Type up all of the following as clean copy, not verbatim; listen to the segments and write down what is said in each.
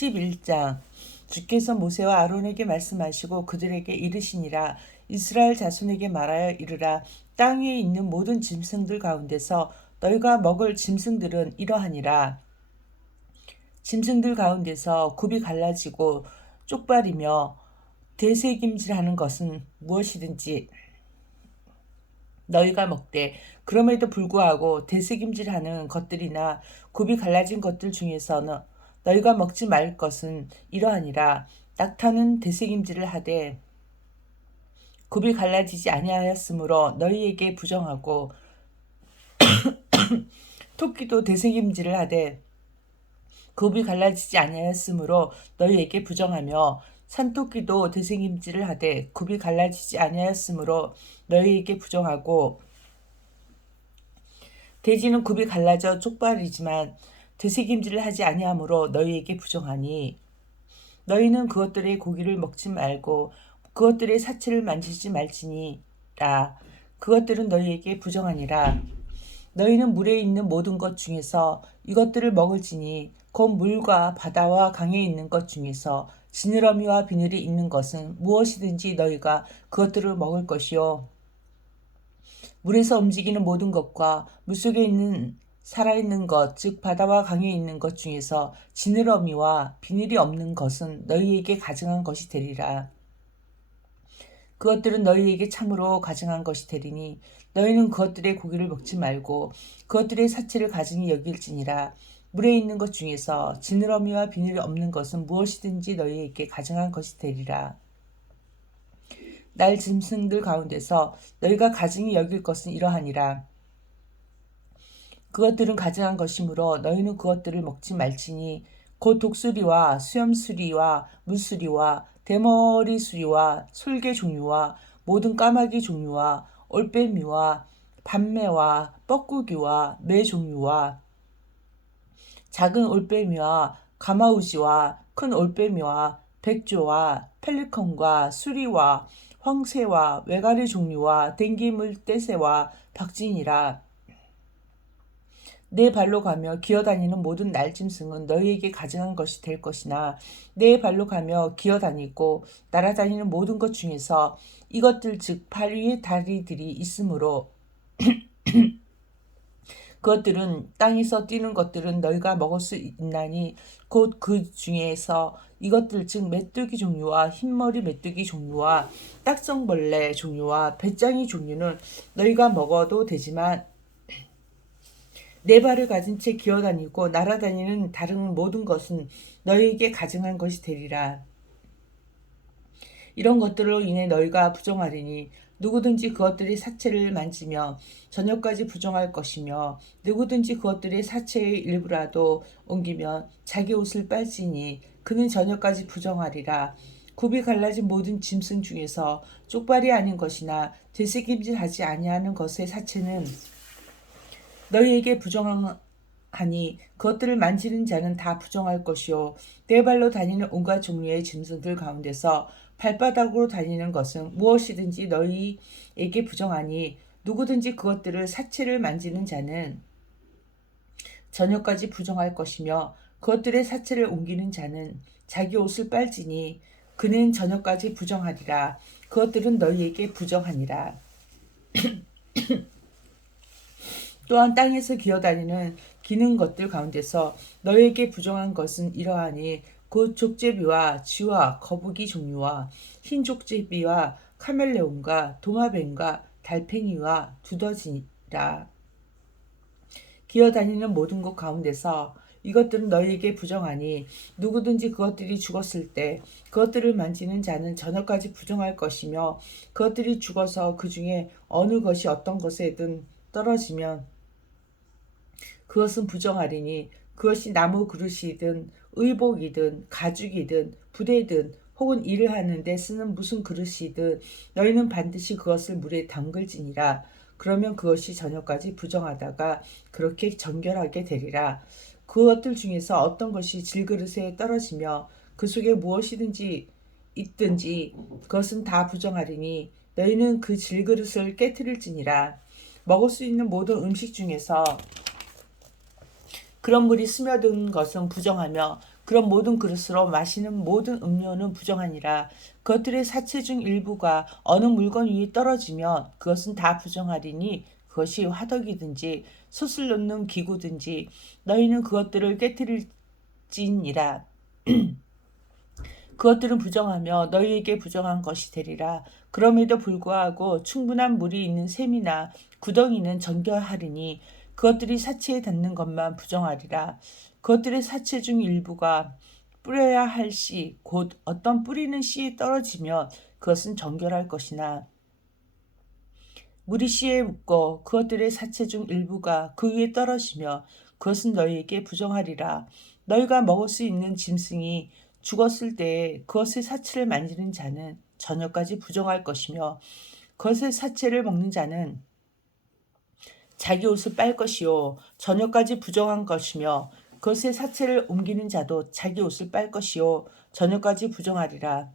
11장. 주께서 모세와 아론에게 말씀하시고 그들에게 이르시니라. 이스라엘 자손에게 말하여 이르라. 땅 위에 있는 모든 짐승들 가운데서 너희가 먹을 짐승들은 이러하니라. 짐승들 가운데서 굽이 갈라지고 쪽발이며 대새김질하는 것은 무엇이든지 너희가 먹되, 그럼에도 불구하고 대새김질하는 것들이나 굽이 갈라진 것들 중에서는 너희가 먹지 말 것은 이러하니라. 낙타는 대새김질을 하되 굽이 갈라지지 아니하였으므로 너희에게 부정하고, 토끼도 대새김질을 하되 굽이 갈라지지 아니하였으므로 너희에게 부정하며, 산토끼도 대새김질을 하되 굽이 갈라지지 아니하였으므로 너희에게 부정하고, 돼지는 굽이 갈라져 쪽발이지만 되새김질을 하지 아니하므로 너희에게 부정하니, 너희는 그것들의 고기를 먹지 말고 그것들의 사체를 만지지 말지니라. 그것들은 너희에게 부정하니라. 너희는 물에 있는 모든 것 중에서 이것들을 먹을지니 곧 물과 바다와 강에 있는 것 중에서 지느러미와 비늘이 있는 것은 무엇이든지 너희가 그것들을 먹을 것이요, 물에서 움직이는 모든 것과 물속에 있는 살아있는 것, 즉 바다와 강에 있는 것 중에서 지느러미와 비늘이 없는 것은 너희에게 가증한 것이 되리라. 그것들은 너희에게 참으로 가증한 것이 되리니 너희는 그것들의 고기를 먹지 말고 그것들의 사체를 가증히 여길지니라. 물에 있는 것 중에서 지느러미와 비늘이 없는 것은 무엇이든지 너희에게 가증한 것이 되리라. 날 짐승들 가운데서 너희가 가증히 여길 것은 이러하니라. 그것들은 가증한 것이므로 너희는 그것들을 먹지 말지니 곧 독수리와 수염수리와 물수리와 대머리수리와 솔개 종류와 모든 까마귀 종류와 올빼미와 밤매와 뻐꾸기와 매 종류와 작은 올빼미와 가마우지와 큰 올빼미와 백조와 펠리컨과 수리와 황새와 외가리 종류와 댕기물 떼새와 박진이라. 네 발로 가며 기어다니는 모든 날짐승은 너희에게 가증한 것이 될 것이나, 네 발로 가며 기어다니고 날아다니는 모든 것 중에서 이것들 즉 발 위에 다리들이 있으므로 그것들은 땅에서 뛰는 것들은 너희가 먹을 수 있나니, 곧 그 중에서 이것들 즉 메뚜기 종류와 흰머리 메뚜기 종류와 딱정벌레 종류와 배짱이 종류는 너희가 먹어도 되지만, 네 발을 가진 채 기어다니고 날아다니는 다른 모든 것은 너희에게 가증한 것이 되리라. 이런 것들로 인해 너희가 부정하리니 누구든지 그것들의 사체를 만지며 저녁까지 부정할 것이며, 누구든지 그것들의 사체의 일부라도 옮기면 자기 옷을 빨지니 그는 저녁까지 부정하리라. 굽이 갈라진 모든 짐승 중에서 쪽발이 아닌 것이나 되새김질하지 아니하는 것의 사체는 너희에게 부정하니 그것들을 만지는 자는 다 부정할 것이요, 네 발로 다니는 온갖 종류의 짐승들 가운데서 발바닥으로 다니는 것은 무엇이든지 너희에게 부정하니, 누구든지 그것들을 사체를 만지는 자는 저녁까지 부정할 것이며, 그것들의 사체를 옮기는 자는 자기 옷을 빨지니 그는 저녁까지 부정하리라. 그것들은 너희에게 부정하니라. 또한 땅에서 기어다니는 기는 것들 가운데서 너희에게 부정한 것은 이러하니, 곧 족제비와 쥐와 거북이 종류와 흰 족제비와 카멜레온과 도마뱀과 달팽이와 두더지라. 기어다니는 모든 것 가운데서 이것들은 너희에게 부정하니, 누구든지 그것들이 죽었을 때 그것들을 만지는 자는 저녁까지 부정할 것이며, 그것들이 죽어서 그 중에 어느 것이 어떤 것에든 떨어지면 그것은 부정하리니, 그것이 나무 그릇이든 의복이든 가죽이든 부대든 혹은 일을 하는데 쓰는 무슨 그릇이든 너희는 반드시 그것을 물에 담글지니라. 그러면 그것이 저녁까지 부정하다가 그렇게 정결하게 되리라. 그것들 중에서 어떤 것이 질그릇에 떨어지며 그 속에 무엇이든지 있든지 그것은 다 부정하리니, 너희는 그 질그릇을 깨뜨릴지니라. 먹을 수 있는 모든 음식 중에서 그런 물이 스며든 것은 부정하며 그런 모든 그릇으로 마시는 모든 음료는 부정하니라. 그것들의 사체 중 일부가 어느 물건 위에 떨어지면 그것은 다 부정하리니 그것이 화덕이든지 솥을 놓는 기구든지 너희는 그것들을 깨뜨릴지니라. 그것들은 부정하며 너희에게 부정한 것이 되리라. 그럼에도 불구하고 충분한 물이 있는 샘이나 구덩이는 정결하리니 그것들이 사체에 닿는 것만 부정하리라. 그것들의 사체 중 일부가 뿌려야 할 씨, 곧 어떤 뿌리는 씨에 떨어지면 그것은 정결할 것이나 물이 씨에 묻고 그것들의 사체 중 일부가 그 위에 떨어지며 그것은 너희에게 부정하리라. 너희가 먹을 수 있는 짐승이 죽었을 때에 그것의 사체를 만지는 자는 저녁까지 부정할 것이며 그것의 사체를 먹는 자는 자기 옷을 빨 것이요 저녁까지 부정한 것이며 그것의 사체를 옮기는 자도 자기 옷을 빨 것이요 저녁까지 부정하리라.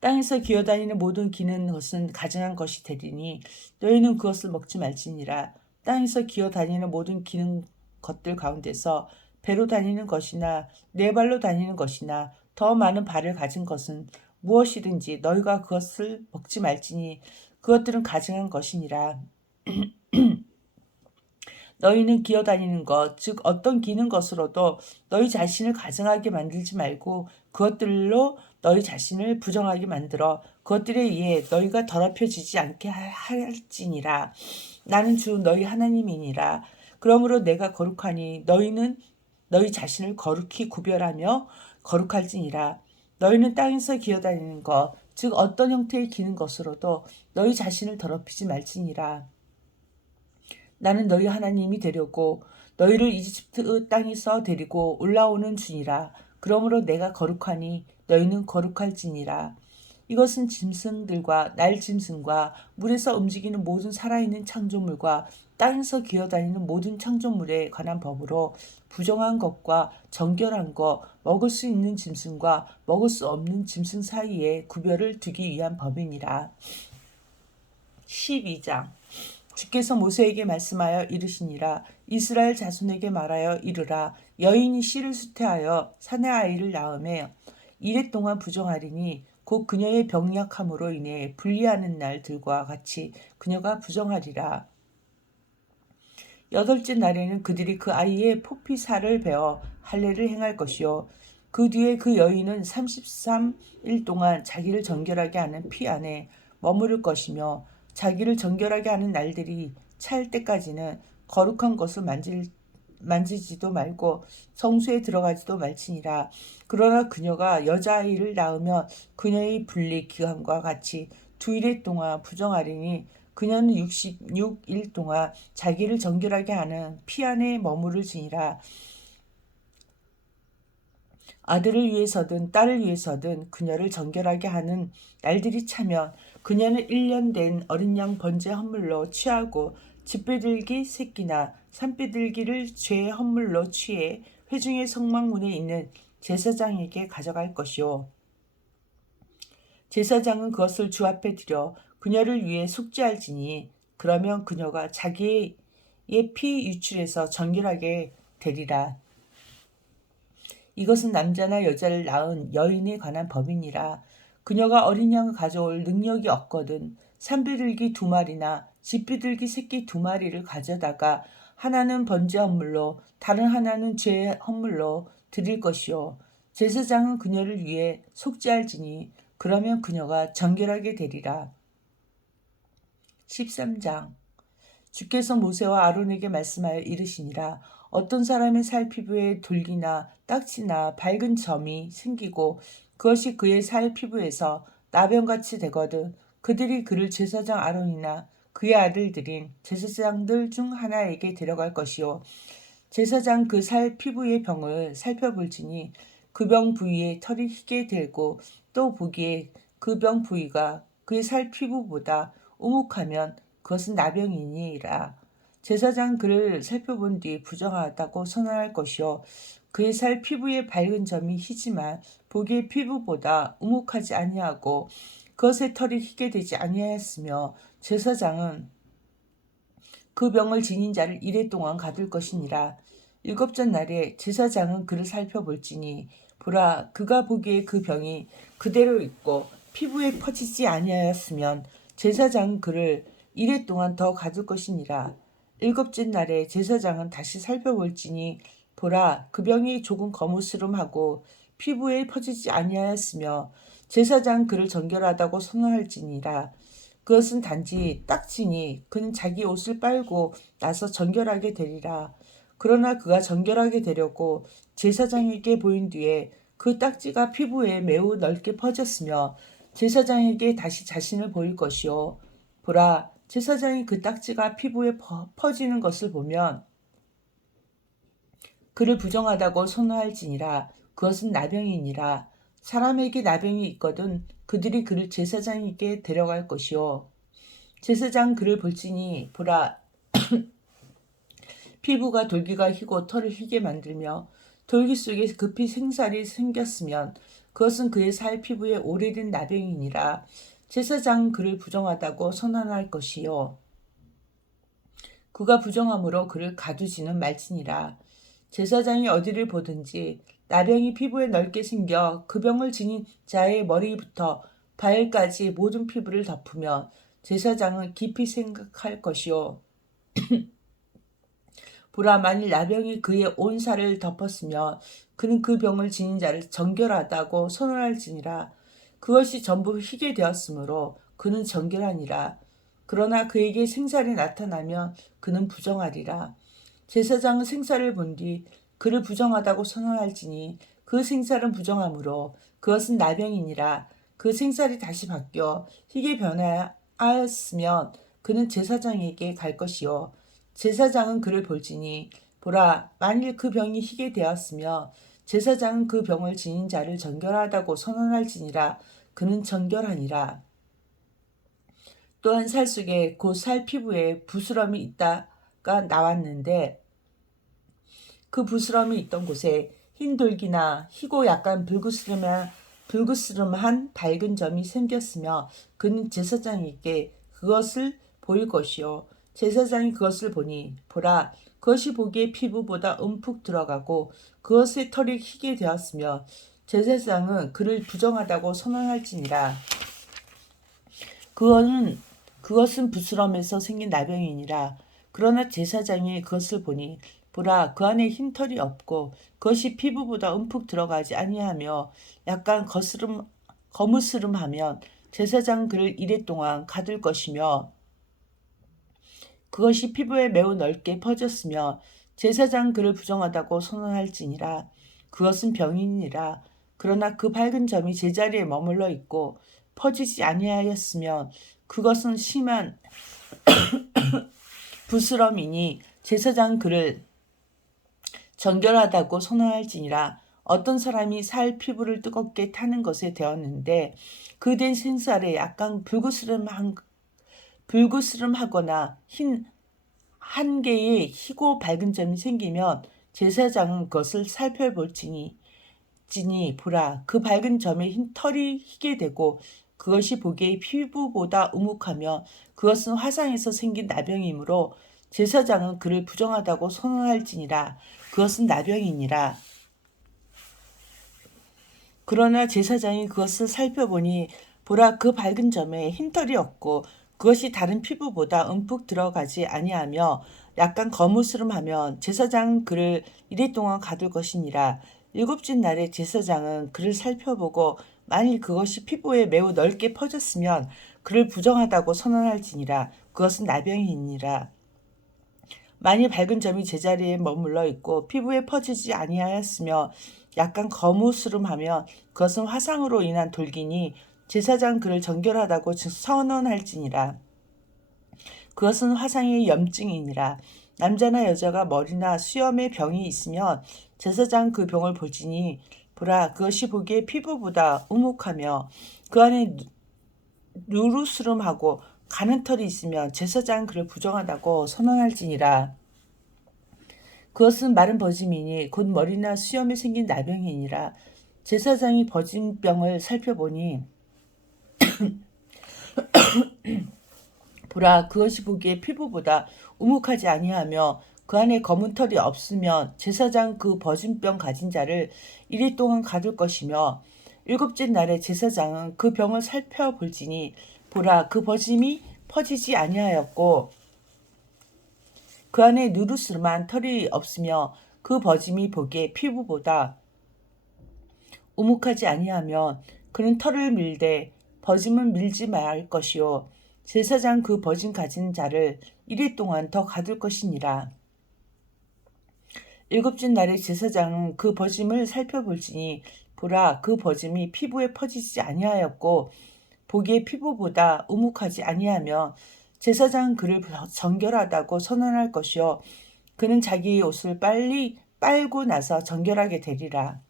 땅에서 기어다니는 모든 기는 것은 가증한 것이 되리니 너희는 그것을 먹지 말지니라. 땅에서 기어다니는 모든 기는 것들 가운데서 배로 다니는 것이나 네 발로 다니는 것이나 더 많은 발을 가진 것은 무엇이든지 너희가 그것을 먹지 말지니 그것들은 가증한 것이니라. 너희는 기어다니는 것, 즉 어떤 기는 것으로도 너희 자신을 가증하게 만들지 말고 그것들로 너희 자신을 부정하게 만들어 그것들에 의해 너희가 더럽혀지지 않게 할지니라. 나는 주 너희 하나님이니라. 그러므로 내가 거룩하니 너희는 너희 자신을 거룩히 구별하며 거룩할지니라. 너희는 땅에서 기어다니는 것, 즉 어떤 형태의 기는 것으로도 너희 자신을 더럽히지 말지니라. 나는 너희 하나님이 되려고 너희를 이집트 땅에서 데리고 올라오는 주니라. 그러므로 내가 거룩하니 너희는 거룩할지니라. 이것은 짐승들과 날짐승과 물에서 움직이는 모든 살아있는 창조물과 땅에서 기어다니는 모든 창조물에 관한 법으로 부정한 것과 정결한 것, 먹을 수 있는 짐승과 먹을 수 없는 짐승 사이에 구별을 두기 위한 법이니라. 12장 주께서 모세에게 말씀하여 이르시니라. 이스라엘 자손에게 말하여 이르라. 여인이 씨를 수태하여 사내 아이를 낳음에 이래 동안 부정하리니 곧 그녀의 병약함으로 인해 분리하는 날들과 같이 그녀가 부정하리라. 여덟째 날에는 그들이 그 아이의 포피살을 베어 할례를 행할 것이요 그 뒤에 그 여인은 33일 동안 자기를 정결하게 하는 피 안에 머무를 것이며 자기를 정결하게 하는 날들이 찰 때까지는 거룩한 것을 만지지도 말고 성소에 들어가지도 말지니라. 그러나 그녀가 여자아이를 낳으면 그녀의 분리 기간과 같이 2일의 동안 부정하리니 그녀는 66일 동안 자기를 정결하게 하는 피 안에 머무를지니라. 아들을 위해서든 딸을 위해서든 그녀를 정결하게 하는 날들이 차면 그녀는 1년 된 어린 양 번제 헌물로 취하고 집배들기 새끼나 산배들기를 죄의 헌물로 취해 회중의 성막문에 있는 제사장에게 가져갈 것이요 제사장은 그것을 주 앞에 드려 그녀를 위해 속죄할지니 그러면 그녀가 자기의 피 유출해서 정결하게 되리라. 이것은 남자나 여자를 낳은 여인에 관한 법이니라. 그녀가 어린 양을 가져올 능력이 없거든 산비둘기 2마리나 집비둘기 새끼 2마리를 가져다가 하나는 번제 헌물로 다른 하나는 죄 헌물로 드릴 것이요 제사장은 그녀를 위해 속죄할지니 그러면 그녀가 정결하게 되리라. 13장 주께서 모세와 아론에게 말씀하여 이르시니라. 어떤 사람의 살 피부에 돌기나 딱지나 밝은 점이 생기고 그것이 그의 살 피부에서 나병같이 되거든 그들이 그를 제사장 아론이나 그의 아들들인 제사장들 중 하나에게 데려갈 것이요 제사장 그 살 피부의 병을 살펴볼지니 그 병 부위에 털이 희게 되고 또 보기에 그 병 부위가 그의 살 피부보다 우묵하면 그것은 나병이니라. 제사장 그를 살펴본 뒤 부정하다고 선언할 것이요 그의 살 피부에 밝은 점이 희지만 보기에 피부보다 우묵하지 아니하고 그것의 털이 희게 되지 아니하였으며 제사장은 그 병을 지닌 자를 이래 동안 가둘 것이니라. 일곱째 날에 제사장은 그를 살펴볼지니 보라 그가 보기에 그 병이 그대로 있고 피부에 퍼지지 아니하였으면 제사장은 그를 이레 동안 더 가둘 것이니라. 일곱째 날에 제사장은 다시 살펴볼지니 보라 그 병이 조금 거무스름하고 피부에 퍼지지 아니하였으며 제사장은 그를 정결하다고 선언할지니라. 그것은 단지 딱지니 그는 자기 옷을 빨고 나서 정결하게 되리라. 그러나 그가 정결하게 되려고 제사장에게 보인 뒤에 그 딱지가 피부에 매우 넓게 퍼졌으며 제사장에게 다시 자신을 보일 것이요. 보라, 제사장이 그 딱지가 피부에 퍼지는 것을 보면 그를 부정하다고 선언할지니라. 그것은 나병이니라. 사람에게 나병이 있거든 그들이 그를 제사장에게 데려갈 것이요. 제사장 그를 볼지니 보라 피부가 돌기가 희고 털을 희게 만들며 돌기 속에 급히 생살이 생겼으면 그것은 그의 살 피부에 오래된 나병이니라. 제사장은 그를 부정하다고 선언할 것이요. 그가 부정함으로 그를 가두지는 말지니라. 제사장이 어디를 보든지 나병이 피부에 넓게 생겨 그 병을 지닌 자의 머리부터 발까지 모든 피부를 덮으며 제사장은 깊이 생각할 것이요. 보라 만일 나병이 그의 온 살을 덮었으며 그는 그 병을 지닌 자를 정결하다고 선언할지니라. 그것이 전부 희게 되었으므로 그는 정결하니라. 그러나 그에게 생살이 나타나면 그는 부정하리라. 제사장은 생살을 본 뒤 그를 부정하다고 선언할지니 그 생살은 부정하므로 그것은 나병이니라. 그 생살이 다시 바뀌어 희게 변하였으면 그는 제사장에게 갈 것이요. 제사장은 그를 볼지니 보라 만일 그 병이 희게 되었으며 제사장은 그 병을 지닌 자를 정결하다고 선언할지니라. 그는 정결하니라. 또한 살 속에 곧 살 피부에 부스럼이 있다가 나왔는데 그 부스럼이 있던 곳에 흰 돌기나 희고 약간 불그스름한 밝은 점이 생겼으며 그는 제사장에게 그것을 보일 것이요. 제사장이 그것을 보니 보라 그것이 보기에 피부보다 움푹 들어가고 그것의 털이 희게 되었으며 제사장은 그를 부정하다고 선언할지니라. 그것은 부스럼에서 생긴 나병이니라. 그러나 제사장이 그것을 보니 보라 그 안에 흰 털이 없고 그것이 피부보다 움푹 들어가지 아니하며 약간 거무스름하면 제사장은 그를 이레 동안 가둘 것이며 그것이 피부에 매우 넓게 퍼졌으며 제사장은 그를 부정하다고 선언할지니라. 그것은 병이니라. 그러나 그 밝은 점이 제자리에 머물러 있고 퍼지지 아니하였으면 그것은 심한 부스럼이니 제사장은 그를 정결하다고 선언할지니라. 어떤 사람이 살 피부를 뜨겁게 타는 것에 되었는데 그 된 생살에 약간 불그스름하거나 흰 한 개의 희고 밝은 점이 생기면 제사장은 그것을 살펴볼지니 보라 그 밝은 점에 흰 털이 희게 되고 그것이 보기에 피부보다 우묵하며 그것은 화상에서 생긴 나병이므로 제사장은 그를 부정하다고 선언할지니라. 그것은 나병이니라. 그러나 제사장이 그것을 살펴보니 보라 그 밝은 점에 흰털이 없고 그것이 다른 피부보다 움푹 들어가지 아니하며 약간 거무스름하면 제사장은 그를 이레 동안 가둘 것이니라. 일곱째 날에 제사장은 그를 살펴보고 만일 그것이 피부에 매우 넓게 퍼졌으면 그를 부정하다고 선언할지니라. 그것은 나병이니라. 만일 밝은 점이 제자리에 머물러 있고 피부에 퍼지지 아니하였으며 약간 거무스름하면 그것은 화상으로 인한 돌기니 제사장 그를 정결하다고 선언할지니라. 그것은 화상의 염증이니라. 남자나 여자가 머리나 수염에 병이 있으면 제사장 그 병을 볼지니 보라 그것이 보기에 피부보다 우묵하며 그 안에 누르스름하고 가는 털이 있으면 제사장은 그를 부정하다고 선언할지니라. 그것은 마른 버짐이니 곧 머리나 수염에 생긴 나병이니라. 제사장이 버짐병을 살펴보니 보라 그것이 보기에 피부보다 우묵하지 아니하며 그 안에 검은 털이 없으면 제사장 그 버진병 가진 자를 이리 동안 가둘 것이며 일곱째 날에 제사장은 그 병을 살펴볼지니 보라 그 버짐이 퍼지지 아니하였고 그 안에 누르스름한 털이 없으며 그 버짐이 보기에 피부보다 우묵하지 아니하면 그는 털을 밀되 버짐은 밀지 말 것이요 제사장 그 버짐 가진 자를 이리 동안 더 가둘 것이니라. 일곱째 날에 제사장은 그 버짐을 살펴볼지니 보라 그 버짐이 피부에 퍼지지 아니하였고 보기에 피부보다 우묵하지 아니하며 제사장은 그를 정결하다고 선언할 것이요 그는 자기의 옷을 빨리 빨고 나서 정결하게 되리라.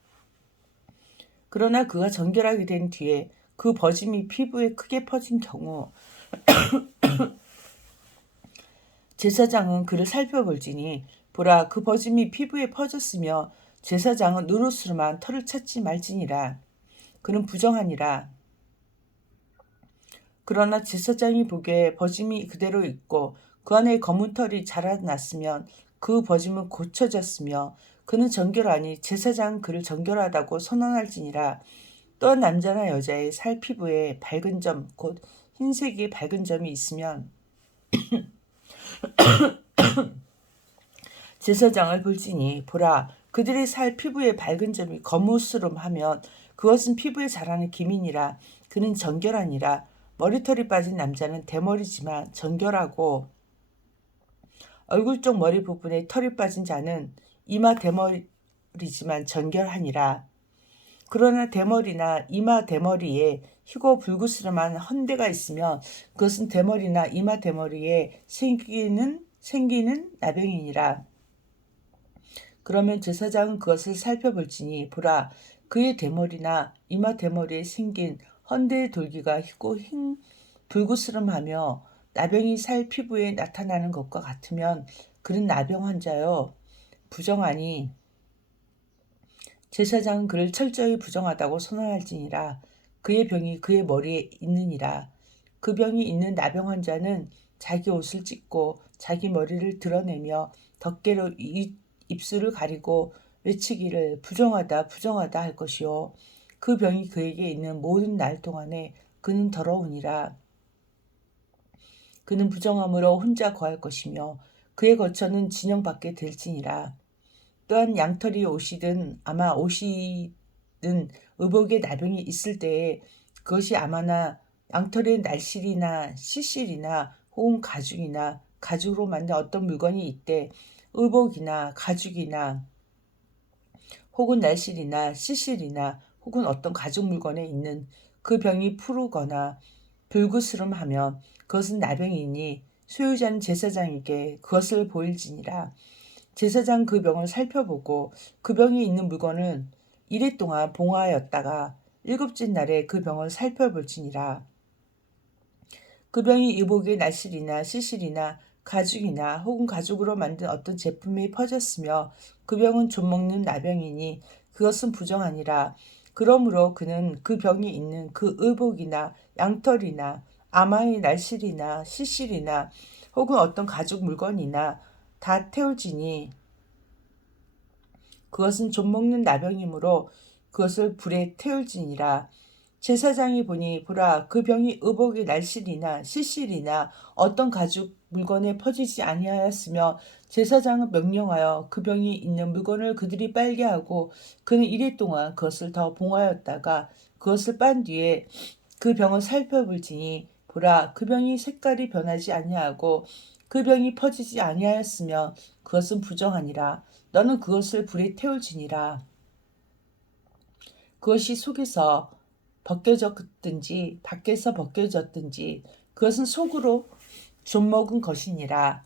그러나 그가 정결하게 된 뒤에 그 버짐이 피부에 크게 퍼진 경우 제사장은 그를 살펴볼지니 보라 그 버짐이 피부에 퍼졌으며 제사장은 누르스름한 털을 찾지 말지니라. 그는 부정하니라. 그러나 제사장이 보기에 버짐이 그대로 있고 그 안에 검은 털이 자라났으면 그 버짐은 고쳐졌으며 그는 정결하니 제사장은 그를 정결하다고 선언할지니라. 또한 남자나 여자의 살 피부에 밝은 점 곧 흰색의 밝은 점이 있으면 제사장을 볼지니 보라 그들의 살 피부에 밝은 점이 거무스름하면 그것은 피부에 자라는 기민이라. 그는 정결하니라. 머리털이 빠진 남자는 대머리지만 정결하고 얼굴 쪽 머리 부분에 털이 빠진 자는 이마 대머리지만 정결하니라. 그러나 대머리나 이마 대머리에 희고 불구스름한 헌대가 있으면 그것은 대머리나 이마 대머리에 생기는 나병이니라. 그러면 제사장은 그것을 살펴볼지니 보라 그의 대머리나 이마 대머리에 생긴 헌대의 돌기가 희고 불구스름하며 나병이 살 피부에 나타나는 것과 같으면 그는 나병 환자여 부정하니 제사장은 그를 철저히 부정하다고 선언할지니라. 그의 병이 그의 머리에 있느니라. 그 병이 있는 나병 환자는 자기 옷을 찢고 자기 머리를 드러내며 덮개로 입술을 가리고 외치기를 부정하다 부정하다 할 것이요 그 병이 그에게 있는 모든 날 동안에 그는 더러우니라. 그는 부정함으로 혼자 거할 것이며 그의 거처는 진영받게 될지니라. 또한 양털이 옷이든 아마 옷이든 의복에 나병이 있을 때에 그것이 아마나 양털의 날실이나 시실이나 혹은 가죽이나 가죽으로 만든 어떤 물건이 있대 의복이나 가죽이나 혹은 날실이나 시실이나 혹은 어떤 가죽 물건에 있는 그 병이 푸르거나 불구스름하면 그것은 나병이니 소유자는 제사장에게 그것을 보일지니라. 제사장 그 병을 살펴보고 그 병이 있는 물건은 이래 동안 봉하였다가 일곱째 날에 그 병을 살펴볼지니라. 그 병이 의복의 날실이나 시실이나 가죽이나 혹은 가죽으로 만든 어떤 제품이 퍼졌으며 그 병은 좀먹는 나병이니 그것은 부정하니라. 그러므로 그는 그 병이 있는 그 의복이나 양털이나 아마의 날실이나 시실이나 혹은 어떤 가죽 물건이나 다 태울지니 그것은 좀먹는 나병이므로 그것을 불에 태울지니라. 제사장이 보니 보라 그 병이 의복의 날실이나 시실이나 어떤 가죽 물건에 퍼지지 아니하였으며 제사장은 명령하여 그 병이 있는 물건을 그들이 빨게 하고 그는 이래 동안 그것을 더 봉하였다가 그것을 빤 뒤에 그 병을 살펴볼지니 보라 그 병이 색깔이 변하지 아니하고 그 병이 퍼지지 아니하였으며 그것은 부정하니라. 너는 그것을 불에 태울지니라. 그것이 속에서 벗겨졌든지 밖에서 벗겨졌든지 그것은 속으로 좀먹은 것이니라.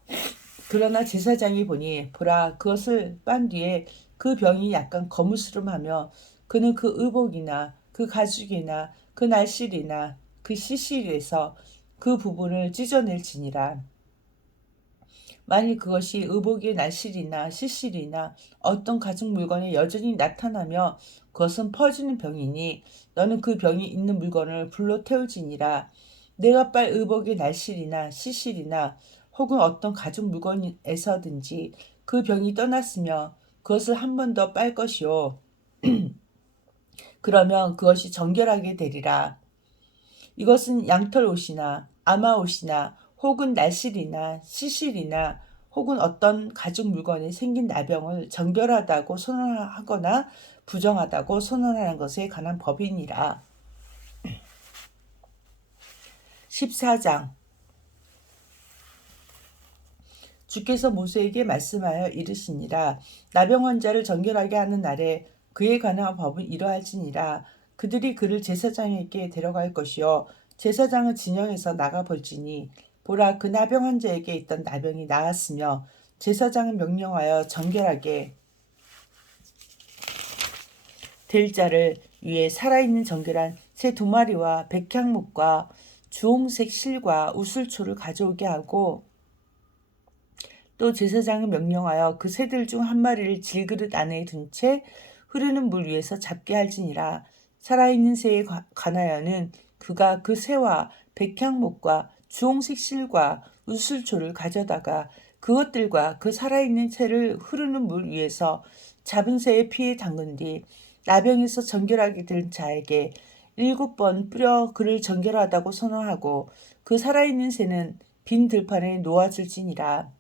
그러나 제사장이 보니 보라 그것을 빤 뒤에 그 병이 약간 거무스름하며 그는 그 의복이나 그 가죽이나 그 날실이나 그 시실에서 그 부분을 찢어낼지니라. 만일 그것이 의복의 날실이나 시실이나 어떤 가죽 물건에 여전히 나타나며 그것은 퍼지는 병이니 너는 그 병이 있는 물건을 불로 태울지니라. 내가 빨 의복의 날실이나 시실이나 혹은 어떤 가죽 물건에서든지 그 병이 떠났으며 그것을 한 번 더 빨 것이요. 그러면 그것이 정결하게 되리라. 이것은 양털 옷이나 아마 옷이나 혹은 날실이나 시실이나 혹은 어떤 가죽 물건에 생긴 나병을 정결하다고 선언하거나 부정하다고 선언하는 것에 관한 법이니라. 14장. 주께서 모세에게 말씀하여 이르시니라. 나병 환자를 정결하게 하는 날에 그에 관한 법은 이러할지니라. 그들이 그를 제사장에게 데려갈 것이요 제사장은 진영에서 나가 볼지니 보라, 그 나병 환자에게 있던 나병이 나았으며 제사장은 명령하여 정결하게 될 자를 위해 살아있는 정결한 새 2마리와 백향목과 주홍색 실과 우슬초를 가져오게 하고, 또 제사장은 명령하여 그 새들 중 1마리를 질그릇 안에 둔 채 흐르는 물 위에서 잡게 할지니라. 살아있는 새에 관하여는 그가 그 새와 백향목과 주홍색 실과 우슬초를 가져다가 그것들과 그 살아있는 새를 흐르는 물 위에서 잡은 새의 피에 담근 뒤 나병에서 정결하게 된 자에게 7번 뿌려 그를 정결하다고 선언하고 그 살아있는 새는 빈 들판에 놓아줄지니라.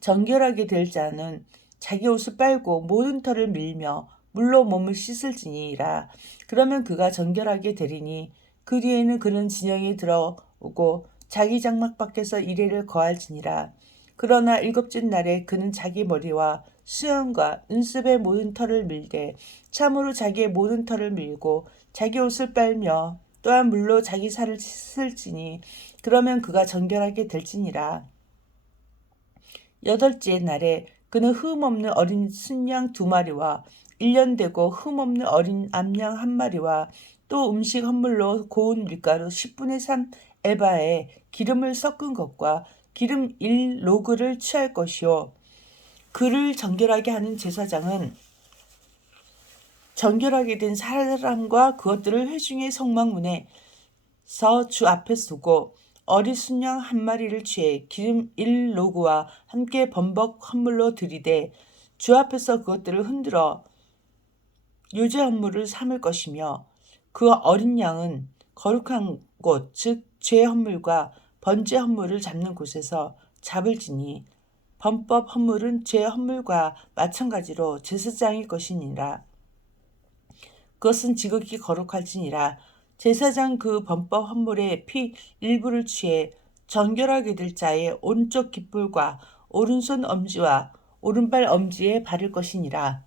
정결하게 될 자는 자기 옷을 빨고 모든 털을 밀며 물로 몸을 씻을지니라. 그러면 그가 정결하게 되리니 그 뒤에는 그는 진영에 들어오고 자기 장막 밖에서 이레를 거할지니라. 그러나 7째 날에 그는 자기 머리와 수염과 눈썹의 모든 털을 밀되 참으로 자기의 모든 털을 밀고 자기 옷을 빨며 또한 물로 자기 살을 씻을지니 그러면 그가 정결하게 될지니라. 8째 날에 그는 흠없는 어린 순양 2마리와 1년 되고 흠없는 어린 암양 1마리와 또 음식 헌물로 고운 밀가루 10분의 3 에바에 기름을 섞은 것과 기름 1로그를 취할 것이요. 그를 정결하게 하는 제사장은 정결하게 된 사람과 그것들을 회중의 성막문에서 주 앞에 두고 어린 순양 1마리를 취해 기름 1로그와 함께 범벅 헌물로 들이되 주 앞에서 그것들을 흔들어 유죄 헌물을 삼을 것이며, 그 어린 양은 거룩한 곳, 즉 죄 헌물과 번제 헌물을 잡는 곳에서 잡을지니 범법 헌물은 죄 헌물과 마찬가지로 제사장의 것이니라. 그것은 지극히 거룩할지니라. 제사장 그 범법 헌물의 피 일부를 취해 정결하게 될 자의 오른쪽 깃불과 오른손 엄지와 오른발 엄지에 바를 것이니라.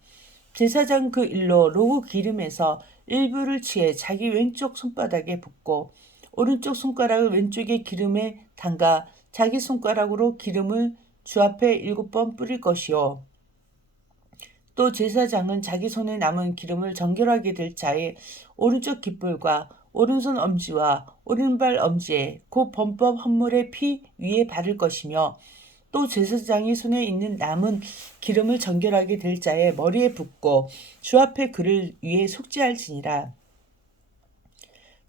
제사장 그 일로 로그 기름에서 일부를 취해 자기 왼쪽 손바닥에 붓고 오른쪽 손가락을 왼쪽의 기름에 담가 자기 손가락으로 기름을 주 앞에 7번 뿌릴 것이요. 또 제사장은 자기 손에 남은 기름을 정결하게 될 자의 오른쪽 깃불과 오른손 엄지와 오른발 엄지에 곧 범법 헌물의 피 위에 바를 것이며, 또 제사장이 손에 있는 남은 기름을 정결하게 될 자의 머리에 붓고 주 앞에 그를 위에 속죄할지니라.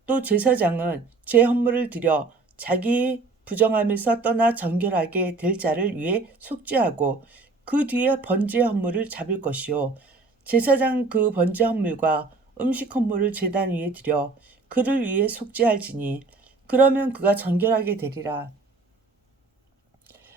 또 제사장은 죄 헌물을 드려 자기 부정함에서 떠나 정결하게 될 자를 위해 속죄하고 그 뒤에 번제 헌물을 잡을 것이요. 제사장 그 번제 헌물과 음식 헌물을 제단 위에 드려 그를 위해 속죄할지니 그러면 그가 정결하게 되리라.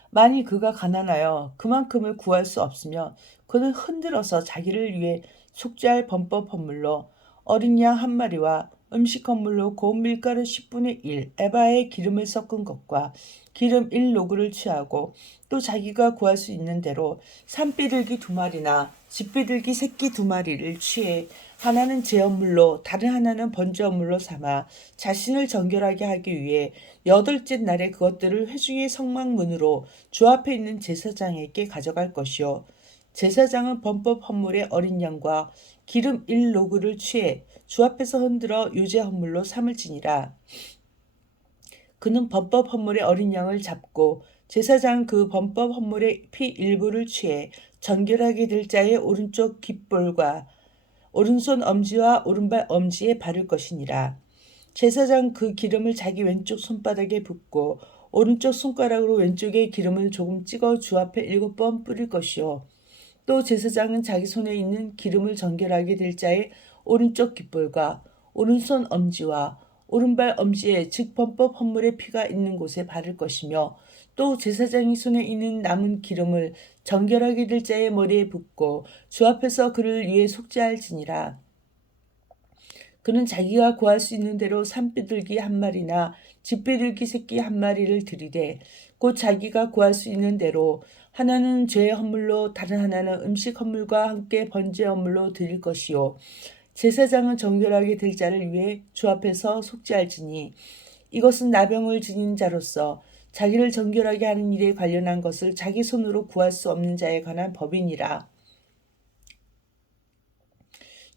만일 그가 가난하여 그만큼을 구할 수 없으면 그는 흔들어서 자기를 위해 속죄할 범법 헌물로 어린 양 1마리와 음식 헌물로 고운 밀가루 10분의 1 에바에 기름을 섞은 것과 기름 1로그를 취하고, 또 자기가 구할 수 있는 대로 산비둘기 2마리나 집비둘기 새끼 2마리를 취해 하나는 제헌물로 다른 하나는 번제헌물로 삼아 자신을 정결하게 하기 위해 8째 날에 그것들을 회중의 성막문으로 주 앞에 있는 제사장에게 가져갈 것이요. 제사장은 범법 헌물의 어린 양과 기름 1로그를 취해 주 앞에서 흔들어 유죄 헌물로 삼을지니라. 그는 범법 헌물의 어린 양을 잡고 제사장 그 범법 헌물의 피 일부를 취해 정결하게 될 자의 오른쪽 깃볼과 오른손 엄지와 오른발 엄지에 바를 것이니라. 제사장 그 기름을 자기 왼쪽 손바닥에 붓고 오른쪽 손가락으로 왼쪽에 기름을 조금 찍어 주 앞에 7번 뿌릴 것이요. 또 제사장은 자기 손에 있는 기름을 정결하게 될 자의 오른쪽 깃볼과 오른손 엄지와 오른발 엄지에 즉 범법 헌물의 피가 있는 곳에 바를 것이며 또 제사장이 손에 있는 남은 기름을 정결하게 될 자의 머리에 붓고 주 앞에서 그를 위해 속죄할지니라. 그는 자기가 구할 수 있는 대로 산비둘기 한 마리나 집비둘기 새끼 한 마리를 들이되 곧 자기가 구할 수 있는 대로 하나는 죄의 헌물로 다른 하나는 음식 헌물과 함께 번제 헌물로 드릴 것이요 제사장은 정결하게 될 자를 위해 주 앞에서 속죄할지니 이것은 나병을 지닌 자로서 자기를 정결하게 하는 일에 관련한 것을 자기 손으로 구할 수 없는 자에 관한 법이니라.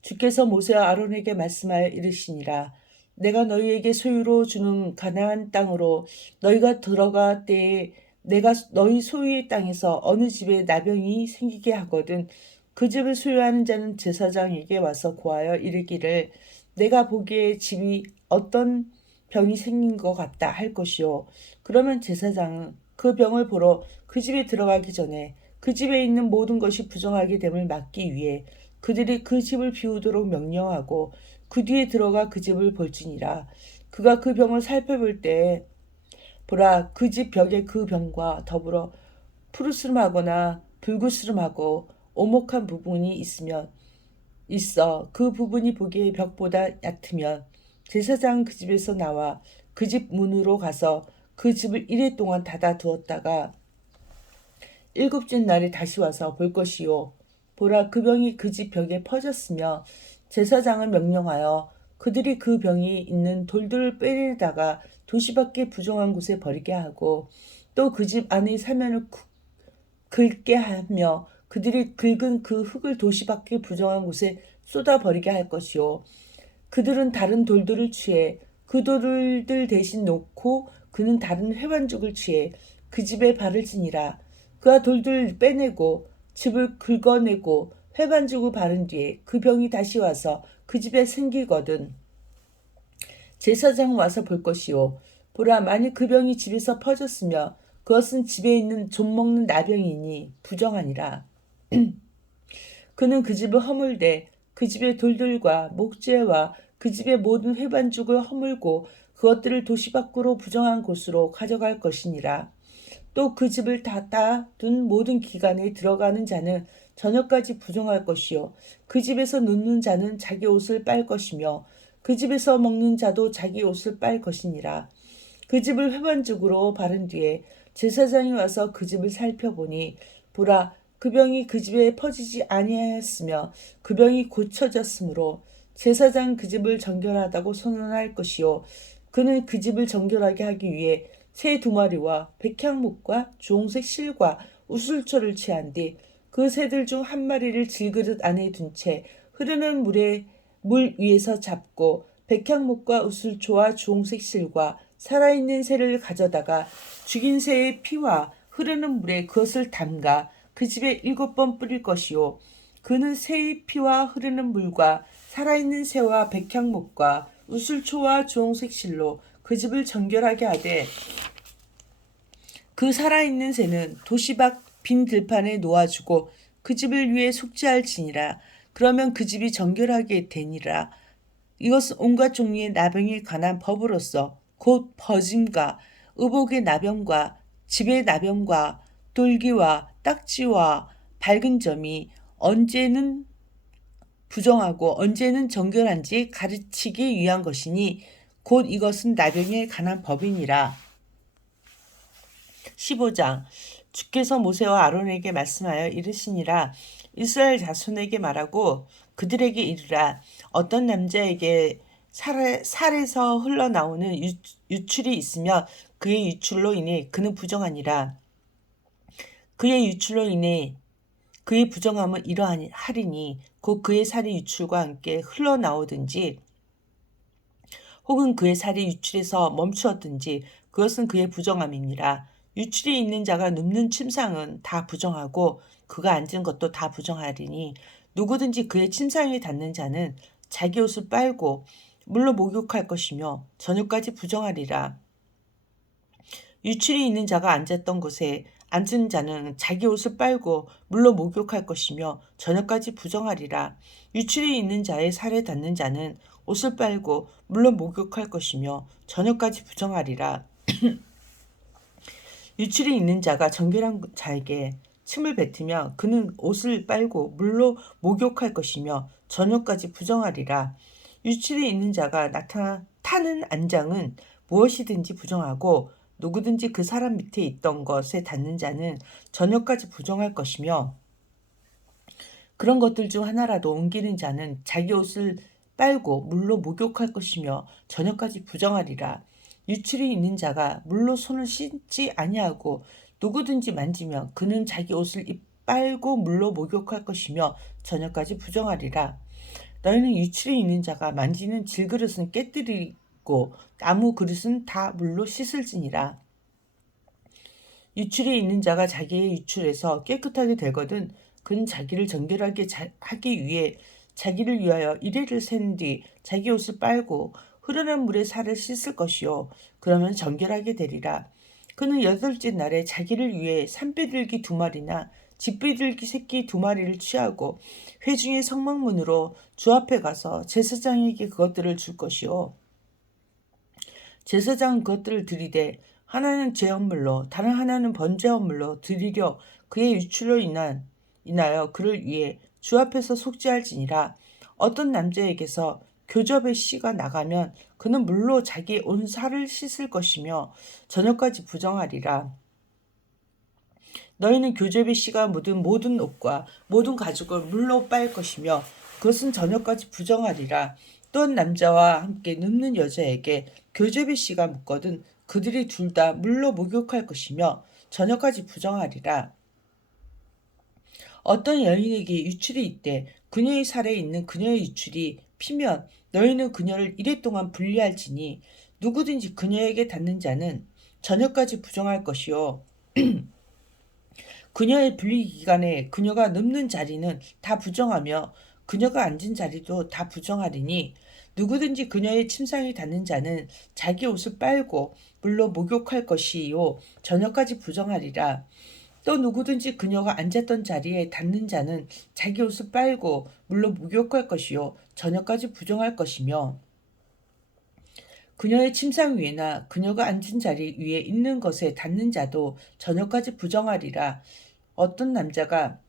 주께서 모세와 아론에게 말씀하여 이르시니라. 내가 너희에게 소유로 주는 가나안 땅으로 너희가 들어가 때에 내가 너희 소유의 땅에서 어느 집에 나병이 생기게 하거든 그 집을 소유하는 자는 제사장에게 와서 고하여 이르기를 내가 보기에 집이 어떤 병이 생긴 것 같다 할 것이요. 그러면 제사장은 그 병을 보러 그 집에 들어가기 전에 그 집에 있는 모든 것이 부정하게 됨을 막기 위해 그들이 그 집을 비우도록 명령하고 그 뒤에 들어가 그 집을 볼지니라. 그가 그 병을 살펴볼 때에 보라 그 집 벽에 그 병과 더불어 푸르스름하거나 불구스름하고 오목한 부분이 있어 그 부분이 보기에 벽보다 얕으면 제사장은 그 집에서 나와 그 집 문으로 가서 그 집을 이레 동안 닫아 두었다가 일곱째 날에 다시 와서 볼 것이요. 보라 그 병이 그 집 벽에 퍼졌으며 제사장은 명령하여 그들이 그 병이 있는 돌들을 빼내다가 도시 밖에 부정한 곳에 버리게 하고 또 그 집 안의 사면을 긁게 하며 그들이 긁은 그 흙을 도시 밖에 부정한 곳에 쏟아 버리게 할 것이요. 그들은 다른 돌들을 취해 그 돌들 대신 놓고 그는 다른 회반죽을 취해 그 집에 발을 지니라. 그가 돌들을 빼내고 집을 긁어내고 회반죽을 바른 뒤에 그 병이 다시 와서 그 집에 생기거든 제사장 와서 볼 것이요. 보라 만일 그 병이 집에서 퍼졌으며 그것은 집에 있는 좀 먹는 나병이니 부정하니라. 그는 그 집을 허물되 그 집의 돌들과 목재와 그 집의 모든 회반죽을 허물고 그것들을 도시 밖으로 부정한 곳으로 가져갈 것이니라. 또 그 집을 닫아둔 모든 기간에 들어가는 자는 저녁까지 부정할 것이요 그 집에서 눕는 자는 자기 옷을 빨 것이며 그 집에서 먹는 자도 자기 옷을 빨 것이니라. 그 집을 회반죽으로 바른 뒤에 제사장이 와서 그 집을 살펴보니 보라 그 병이 그 집에 퍼지지 아니하였으며 그 병이 고쳐졌으므로 제사장 그 집을 정결하다고 선언할 것이요 그는 그 집을 정결하게 하기 위해 새 2마리와 백향목과 주홍색 실과 우슬초를 취한 뒤 그 새들 중 한 마리를 질그릇 안에 둔 채 흐르는 물 위에서 잡고 백향목과 우슬초와 주홍색 실과 살아있는 새를 가져다가 죽인 새의 피와 흐르는 물에 그것을 담가 그 집에 7번 뿌릴 것이요 그는 새의 피와 흐르는 물과 살아있는 새와 백향목과 우슬초와 주홍색 실로 그 집을 정결하게 하되 그 살아있는 새는 도시 밖 빈 들판에 놓아주고 그 집을 위해 속죄할지니라. 그러면 그 집이 정결하게 되니라. 이것은 온갖 종류의 나병에 관한 법으로서 곧 버짐과 의복의 나병과 집의 나병과 돌기와 딱지와 밝은 점이 언제는 부정하고 언제는 정결한지 가르치기 위한 것이니 곧 이것은 나병에 관한 법이니라. 15장 주께서 모세와 아론에게 말씀하여 이르시니라. 이스라엘 자손에게 말하고 그들에게 이르라. 어떤 남자에게 살에서 흘러나오는 유출이 있으며 그의 유출로 인해 그는 부정하니라. 그의 유출로 인해 그의 부정함은 이러하리니 곧 그의 살이 유출과 함께 흘러나오든지 혹은 그의 살이 유출해서 멈추었든지 그것은 그의 부정함이니라. 유출이 있는 자가 눕는 침상은 다 부정하고 그가 앉은 것도 다 부정하리니 누구든지 그의 침상에 닿는 자는 자기 옷을 빨고 물로 목욕할 것이며 저녁까지 부정하리라. 유출이 있는 자가 앉았던 곳에 앉은 자는 자기 옷을 빨고 물로 목욕할 것이며 저녁까지 부정하리라. 유출이 있는 자의 살에 닿는 자는 옷을 빨고 물로 목욕할 것이며 저녁까지 부정하리라. 유출이 있는 자가 정결한 자에게 침을 뱉으며 그는 옷을 빨고 물로 목욕할 것이며 저녁까지 부정하리라. 유출이 있는 자가 타는 안장은 무엇이든지 부정하고 누구든지 그 사람 밑에 있던 것에 닿는 자는 저녁까지 부정할 것이며 그런 것들 중 하나라도 옮기는 자는 자기 옷을 빨고 물로 목욕할 것이며 저녁까지 부정하리라. 유출이 있는 자가 물로 손을 씻지 아니하고 누구든지 만지면 그는 자기 옷을 빨고 물로 목욕할 것이며 저녁까지 부정하리라. 너희는 유출이 있는 자가 만지는 질그릇은 깨뜨리고 나무 그릇은 다 물로 씻을지니라. 유출이 있는 자가 자기의 유출에서 깨끗하게 되거든 그는 자기를 정결하게 하기 위해 자기를 위하여 이레를 센 뒤 자기 옷을 빨고 흐르는 물에 살을 씻을 것이요 그러면 정결하게 되리라. 그는 여덟째 날에 자기를 위해 산비둘기 2마리나 집비둘기 새끼 2마리를 취하고 회중의 성막문으로 주 앞에 가서 제사장에게 그것들을 줄 것이요 제사장은 그것들을 드리되 하나는 죄헌물로 다른 하나는 번제헌물로 드리려 그의 유출로 인하여 그를 위해 주 앞에서 속죄할지니라. 어떤 남자에게서 교접의 씨가 나가면 그는 물로 자기 온 살을 씻을 것이며 저녁까지 부정하리라. 너희는 교접의 씨가 묻은 모든 옷과 모든 가죽을 물로 빨 것이며 그것은 저녁까지 부정하리라. 또한 남자와 함께 눕는 여자에게 교접의 씨가 묻거든 그들이 둘 다 물로 목욕할 것이며 저녁까지 부정하리라. 어떤 여인에게 유출이 있되 그녀의 살에 있는 그녀의 유출이 피면 너희는 그녀를 이래 동안 분리할지니 누구든지 그녀에게 닿는 자는 저녁까지 부정할 것이요 그녀의 분리 기간에 그녀가 눕는 자리는 다 부정하며 그녀가 앉은 자리도 다 부정하리니 누구든지 그녀의 침상에 닿는 자는 자기 옷을 빨고 물로 목욕할 것이요 저녁까지 부정하리라. 또 누구든지 그녀가 앉았던 자리에 닿는 자는 자기 옷을 빨고 물로 목욕할 것이요 저녁까지 부정할 것이며 그녀의 침상 위에나 그녀가 앉은 자리 위에 있는 것에 닿는 자도 저녁까지 부정하리라. 어떤 남자가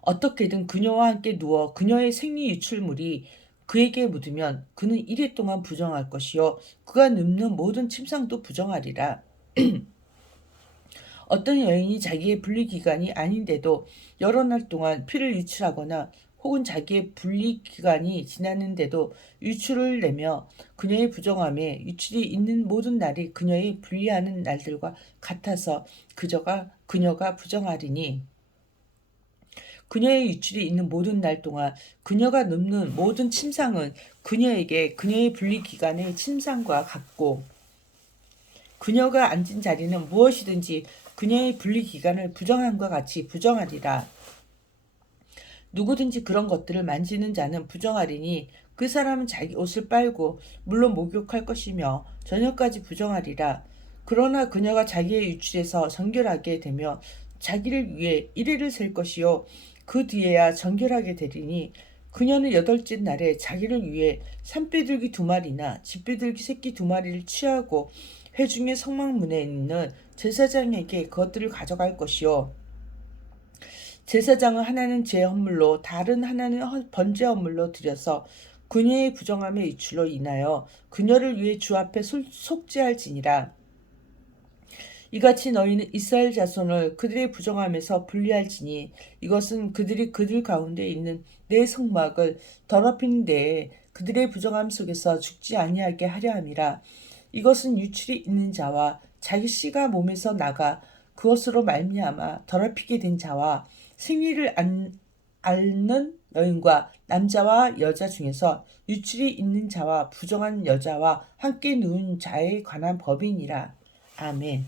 어떻게든 그녀와 함께 누워 그녀의 생리 유출물이 그에게 묻으면 그는 이래 동안 부정할 것이요 그가 눕는 모든 침상도 부정하리라. 어떤 여인이 자기의 분리기간이 아닌데도 여러 날 동안 피를 유출하거나 혹은 자기의 분리기간이 지났는데도 유출을 내며 그녀의 부정함에 유출이 있는 모든 날이 그녀의 분리하는 날들과 같아서 그녀가 부정하리니 그녀의 유출이 있는 모든 날 동안 그녀가 눕는 모든 침상은 그녀에게 그녀의 분리기간의 침상과 같고 그녀가 앉은 자리는 무엇이든지 그녀의 분리기간을 부정함과 같이 부정하리라. 누구든지 그런 것들을 만지는 자는 부정하리니 그 사람은 자기 옷을 빨고 물로 목욕할 것이며 저녁까지 부정하리라. 그러나 그녀가 자기의 유출에서 정결하게 되며 자기를 위해 이레를 셀 것이요 그 뒤에야 정결하게 되리니 그녀는 8째 날에 자기를 위해 산비둘기 2마리나 집비둘기 새끼 2마리를 취하고 회중의 성막문에 있는 제사장에게 그것들을 가져갈 것이요 제사장은 하나는 죄헌물로 다른 하나는 번제헌물로 드려서 그녀의 부정함의 유출로 인하여 그녀를 위해 주 앞에 속죄할지니라. 이같이 너희는 이스라엘 자손을 그들의 부정함에서 분리할지니 이것은 그들이 그들 가운데 있는 내 성막을 더럽히는 데에 그들의 부정함 속에서 죽지 아니하게 하려 함이라. 이것은 유출이 있는 자와 자기 씨가 몸에서 나가 그것으로 말미암아 더럽히게 된 자와 생리를 앓는 여인과 남자와 여자 중에서 유출이 있는 자와 부정한 여자와 함께 누운 자에 관한 법이니라. 아멘.